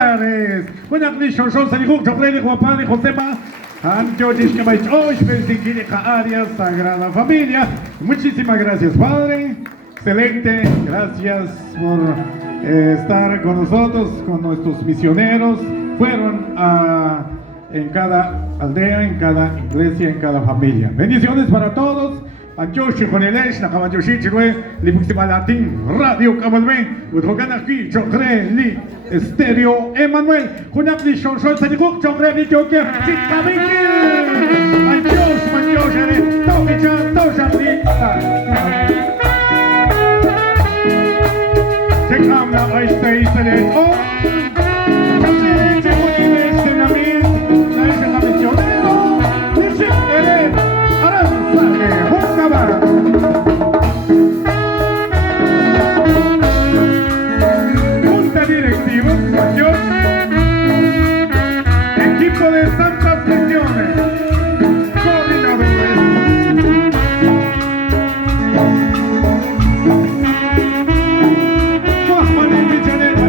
Buenas noches, yo soy Grupo A, Grupo A, Josema. Antes que vais hoy, área Sagrada Familia. Muchísimas gracias, Padre. Excelente, gracias por estar con nosotros, con nuestros misioneros. Fueron en cada aldea, en cada iglesia, en cada familia. Bendiciones para todos. Anchoche con el Esh, la Camanchoshi, Chirue, Libuxima Latín, Radio Camalme, Utrogan aquí, Chocre, Li, Estéreo, Emanuel, Junapli, Shonshon, Saniguk, Chocre, Li, Chocre, Chitabiki, Anchoche, Manchoche, Tomichan, Toshapli, Checamla, Aiste, Isele, Oh, Chachi, Checamla, Senamil, Naisha, la misionero, Chicere, Aranzale, Junta directiva, mayor, equipo de santas misiones, coordinadores. Juan Manuel Misionera,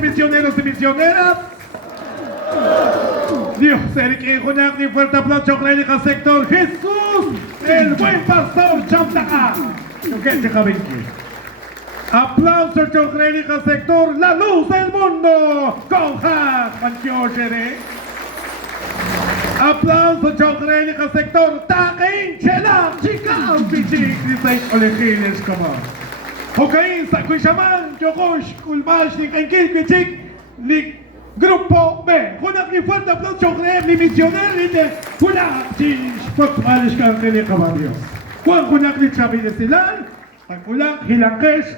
Misioneros y misioneras. Dios, Eric, un fuerte aplauso al sector Jesús, el buen pastor chamtaca. Aplauso al sector La Luz del Mundo, cojaj, aplauso al sector Takein, Chelac, Chicas, Pichik, Disay, Olegiles, como. Hokain, Sakuishaman, Yogosh, Kulmash, Nikenki, Pichik, Nik. Grupo B, Junak ni fuerte aplauso ni misionera Junak Chish, Portugal, Católica, Dios. Juan Junak ni Chavide Silal, Junak Hilakesh.